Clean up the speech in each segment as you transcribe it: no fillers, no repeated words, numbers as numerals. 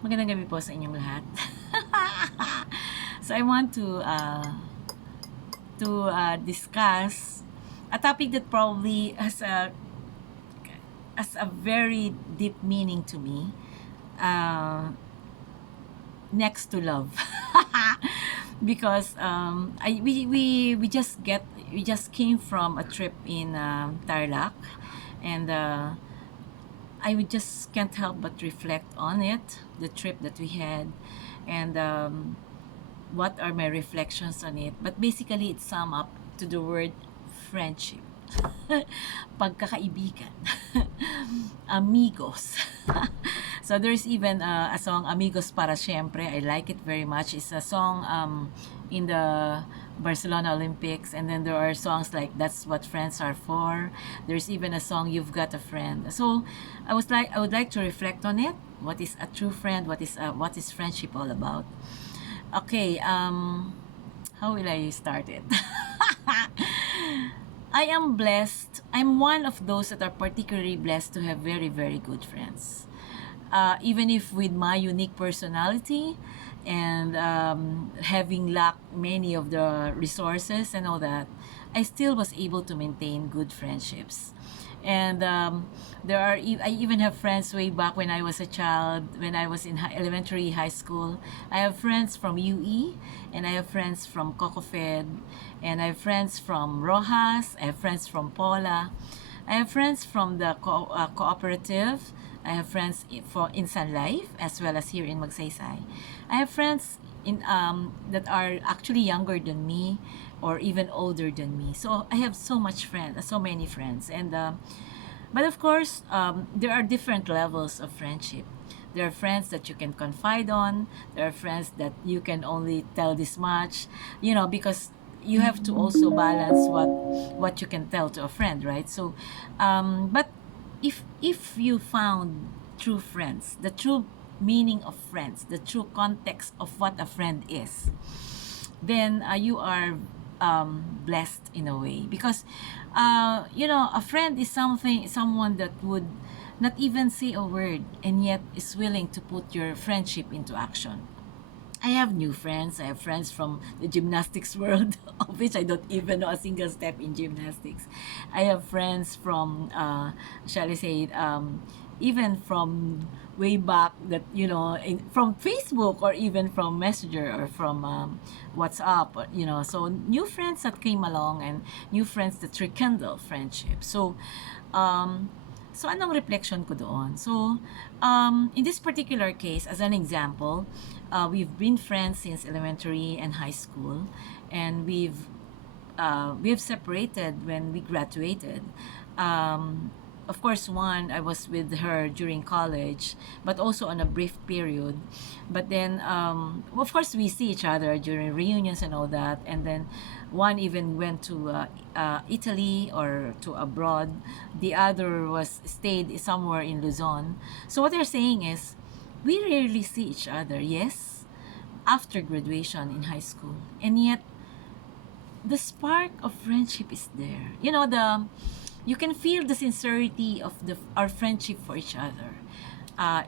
Magandang gabi po sa inyong lahat. So I want to discuss a topic that probably has a very deep meaning to me. Next to love, because we just came from a trip in Tarlac, and I would just can't help but reflect on it, the trip that we had, and what are my reflections on it. But basically, it sum up to the word friendship. Pagkakaibigan. Amigos. So there's even a song, Amigos para Siempre. I like it very much. It's a song in the Barcelona Olympics, and then there are songs like That's What Friends Are For. There's even a song, You've Got a Friend. So I would like to reflect on it. What is a true friend? What is friendship all about? Okay, how will I start it? I am blessed. I'm one of those that are particularly blessed to have very, very good friends. Even if with my unique personality and having lacked many of the resources and all that, I still was able to maintain good friendships. And I even have friends way back when I was a child, when I was in elementary, high school. I have friends from UE, and I have friends from CocoFed, and I have friends from Rojas, I have friends from Paula, I have friends from the cooperative. I have friends in Sun Life as well as here in Magsaysay. I have friends in that are actually younger than me or even older than me. So I have so many friends, and but of course, there are different levels of friendship. There are friends that you can confide on. There are friends that you can only tell this much, because you have to also balance what you can tell to a friend, right? So, but if you found true friends, the true meaning of friends, the true context of what a friend is, then you are blessed in a way, because a friend is someone that would not even say a word and yet is willing to put your friendship into action. I have new friends. I have friends from the gymnastics world, of which I don't even know a single step in gymnastics. I have friends from, shall I say, even from way back that, from Facebook or even from Messenger or from WhatsApp, so new friends that came along and new friends that rekindle friendship. So anong reflection ko doon? So, in this particular case, as an example, we've been friends since elementary and high school, and we've separated when we graduated. Of course, one, I was with her during college, but also on a brief period. But then, of course, we see each other during reunions and all that. And then one even went to Italy or to abroad. The other was stayed somewhere in Luzon. So what they're saying is, we rarely see each other, yes, after graduation in high school. And yet, the spark of friendship is there. You can feel the sincerity of our friendship for each other,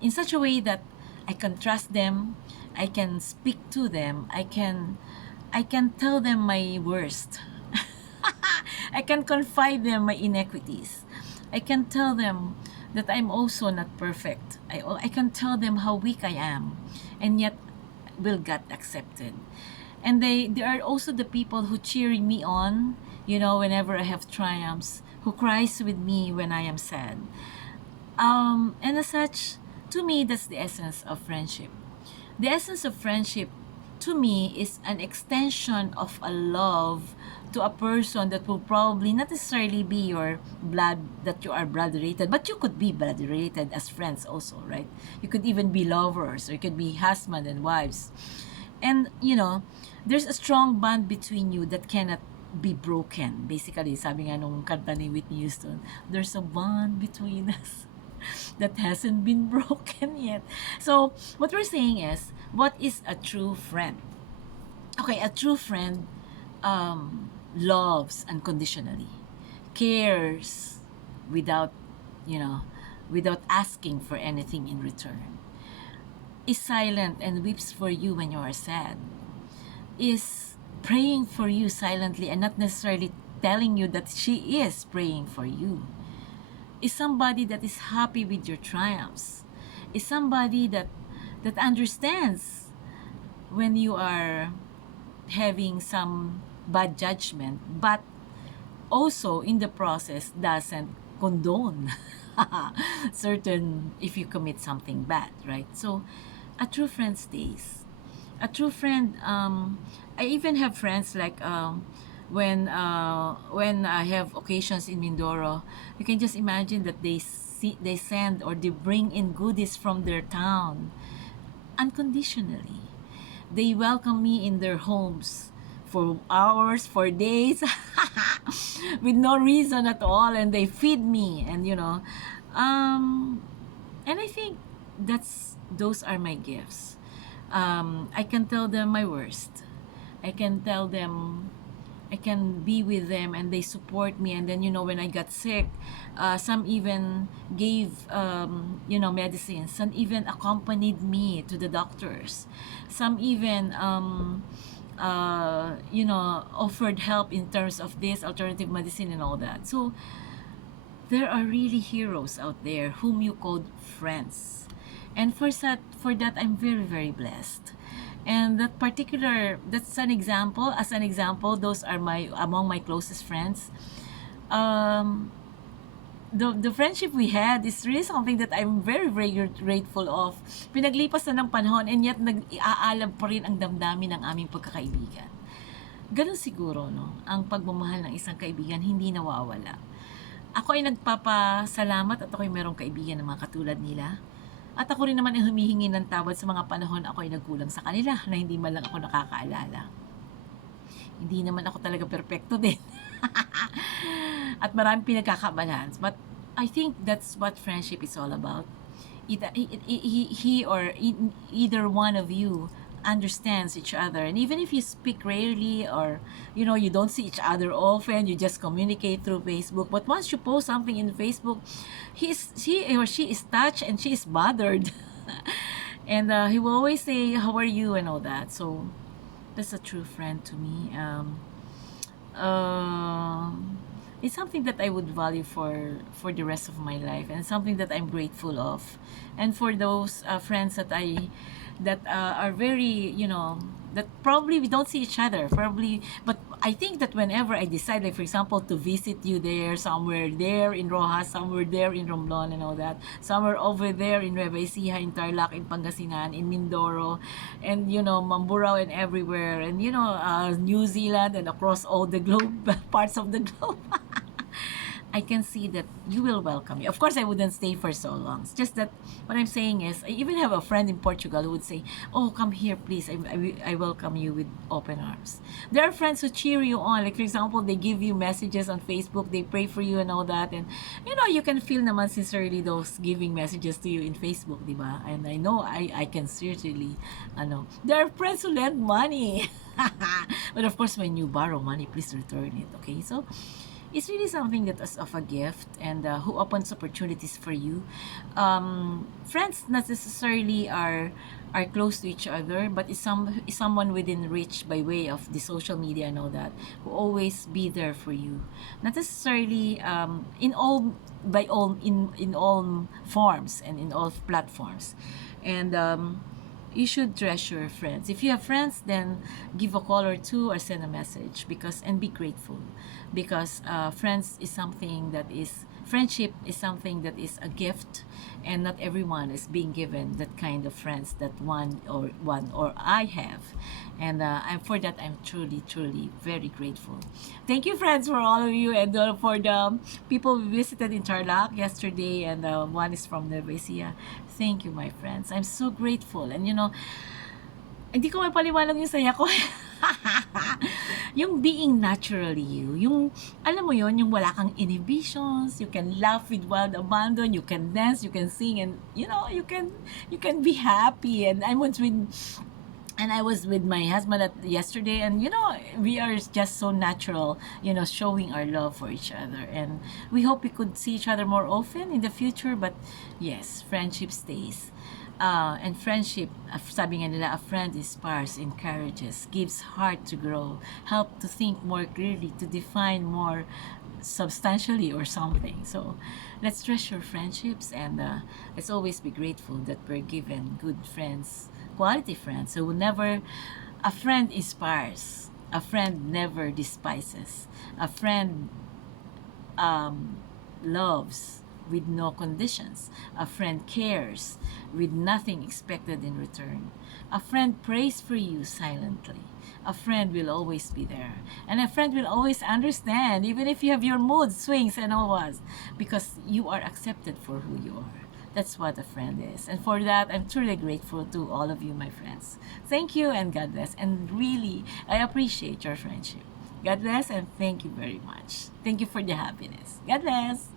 in such a way that I can trust them, I can speak to them, I can tell them my worst. I can confide them my inequities. I can tell them that I'm also not perfect. I can tell them how weak I am, and yet will get accepted. And they are also the people who cheer me on, whenever I have triumphs, who cries with me when I am sad. And as such, to me, that's the essence of friendship. The essence of friendship, to me, is an extension of a love to a person that will probably not necessarily be your blood, that you are blood related, but you could be blood related as friends also, right? You could even be lovers, or you could be husband and wives. And there's a strong bond between you that cannot be broken. Basically, sabi nga nung kanta ni Whitney Houston, there's a bond between us that hasn't been broken yet. So, what we're saying is, what is a true friend? Okay, a true friend loves unconditionally, cares without, you know, without asking for anything in return. is silent and weeps for you when you are sad, is praying for you silently and not necessarily telling you that she is praying for you, is somebody that is happy with your triumphs, is somebody that understands when you are having some bad judgment, but also in the process doesn't condone certain if you commit something bad, right? So a true friend stays. A true friend, I even have friends like when I have occasions in Mindoro, you can just imagine that they send or they bring in goodies from their town unconditionally. They welcome me in their homes for hours, for days, with no reason at all, and they feed me, and um, and I think those are my gifts. I can tell them my worst. I can tell them I can be with them and they support me. And then, when I got sick, some even gave, medicines. Some even accompanied me to the doctors. Some even, offered help in terms of this alternative medicine and all that. So there are really heroes out there whom you called friends. And for that I'm very, very blessed. And that's an example. As an example, those are my among my closest friends. Um, the friendship we had is really something that I'm very, very grateful of. Pinaglipas na ng panahon and yet nag-aalab pa rin ang damdamin ng aming pagkakaibigan. Ganun siguro, no? Ang pagmamahal ng isang kaibigan hindi nawawala. Ako ay nagpapasalamat at ako ay merong kaibigan na mga katulad nila. At ako rin naman ay humihingi ng tawad sa mga panahon ako ay nagkulang sa kanila na hindi man lang ako nakakaalala. Hindi naman ako talaga perpekto din. At maraming pinagkakabalance. But I think that's what friendship is all about. He or either one of you understands each other, and even if you speak rarely, or you don't see each other often, you just communicate through Facebook, but once you post something in Facebook, he or she is touched and she is bothered. And he will always say how are you and all that. So that's a true friend to me. It's something that I would value for the rest of my life, and something that I'm grateful of. And for those friends that are very, that probably we don't see each other probably, but I think that whenever I decide, like for example, to visit you there, somewhere there in Rojas, somewhere there in Romblon and all that, somewhere over there in Nueva Ecija, in Tarlac, in Pangasinan, in Mindoro, and Mamburao and everywhere, and New Zealand and across all the globe, parts of the globe. I can see that you will welcome me. Of course, I wouldn't stay for so long. It's just that what I'm saying is, I even have a friend in Portugal who would say, "Oh, come here, please. I welcome you with open arms." There are friends who cheer you on. Like for example, they give you messages on Facebook. They pray for you and all that. And you can feel naman sincerely those giving messages to you in Facebook, di ba? And I know I can certainly, there are friends who lend money. But of course, when you borrow money, please return it. Okay, so it's really something that is of a gift, and who opens opportunities for you. Friends not necessarily are close to each other, but is someone within reach by way of the social media and all that, who always be there for you. Not necessarily in all forms and in all platforms. And you should treasure friends. If you have friends, then give a call or two or send a message, and be grateful, because friendship is something that is a gift, and not everyone is being given that kind of friends that one or I have. And for that I'm truly, truly very grateful. Thank you, friends, for all of you, and for the people we visited in Tarlac yesterday, and one is from Nueva Ecija. Thank you, my friends. I'm so grateful. And hindi ko mapaliwanag yung saya ko. Yung being naturally you. Yung, alam mo yon, yung wala kang inhibitions. You can laugh with wild abandon. You can dance. You can sing. And, you can be happy. And I was with my husband yesterday, and we are just so natural, showing our love for each other, and we hope we could see each other more often in the future. But yes, friendship stays. And friendship, sabi nga nila, a friend inspires, encourages, gives heart to grow, help to think more clearly, to define more substantially or something. So let's treasure friendships, and let's always be grateful that we're given good friends, quality friends. So never, a friend inspires, a friend never despises, a friend um, loves with no conditions. A friend cares with nothing expected in return. A friend prays for you silently. A friend will always be there. And a friend will always understand, even if you have your mood swings and all that, because you are accepted for who you are. That's what a friend is. And for that, I'm truly grateful to all of you, my friends. Thank you and God bless. And really, I appreciate your friendship. God bless and thank you very much. Thank you for the happiness. God bless.